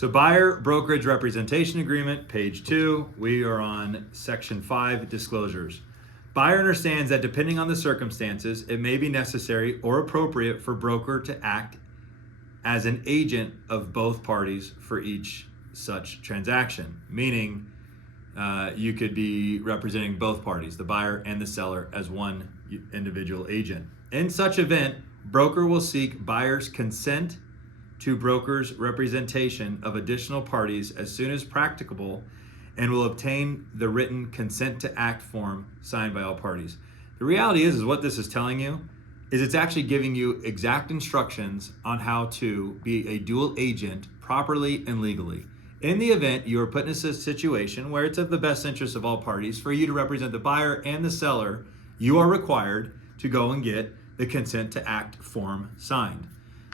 So buyer brokerage representation agreement, page 2. We are on section 5, disclosures. Buyer understands that depending on the circumstances, it may be necessary or appropriate for broker to act as an agent of both parties for each such transaction. Meaning, you could be representing both parties, the buyer and the seller, as one individual agent. In such event, broker will seek buyer's consent to broker's representation of additional parties as soon as practicable and will obtain the written consent to act form signed by all parties. The reality is what this is telling you is it's actually giving you exact instructions on how to be a dual agent properly and legally. In the event you are put in a situation where it's of the best interest of all parties for you to represent the buyer and the seller, you are required to go and get the consent to act form signed.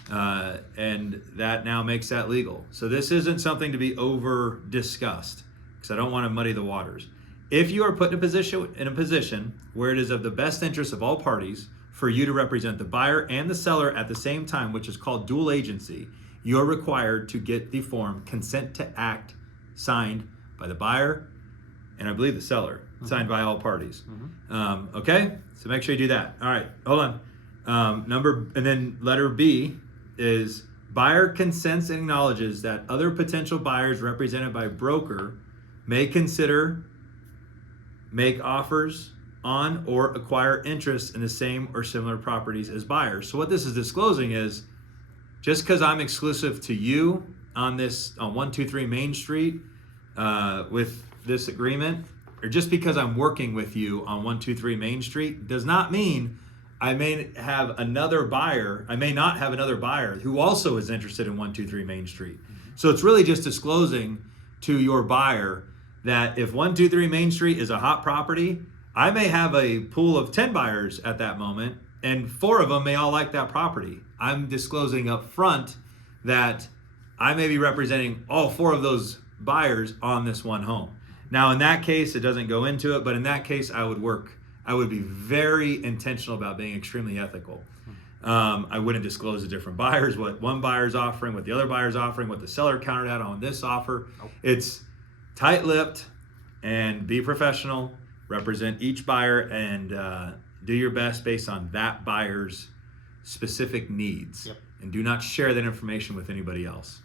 And that now makes that legal. So this isn't something to be over discussed because I don't want to muddy the waters. If you are put in a position where it is of the best interest of all parties for you to represent the buyer and the seller at the same time, which is called dual agency, you're required to get the form consent to act signed by the buyer and I believe the seller, signed by all parties. Okay, so make sure you do that. All right, hold on. And then letter B is buyer consents and acknowledges that other potential buyers represented by broker may consider, make offers on, or acquire interest in the same or similar properties as buyers. So what this is disclosing is just because I'm exclusive to you on 123 Main Street with this agreement, or just because I'm working with you on 123 Main Street does not mean I may have another buyer, I may not have another buyer who also is interested in 123 Main Street. So it's really just disclosing to your buyer that if 123 Main Street is a hot property, I may have a pool of 10 buyers at that moment, and 4 of them may all like that property. I'm disclosing up front that I may be representing all 4 of those buyers on this one home. Now, in that case, it doesn't go into it, but in that case, I would be very intentional about being extremely ethical. I wouldn't disclose the different buyers, what one buyer's offering, what the other buyer's offering, what the seller countered out on this offer. Nope. It's tight-lipped and be professional, represent each buyer, and do your best based on that buyer's specific needs. Yep. And do not share that information with anybody else.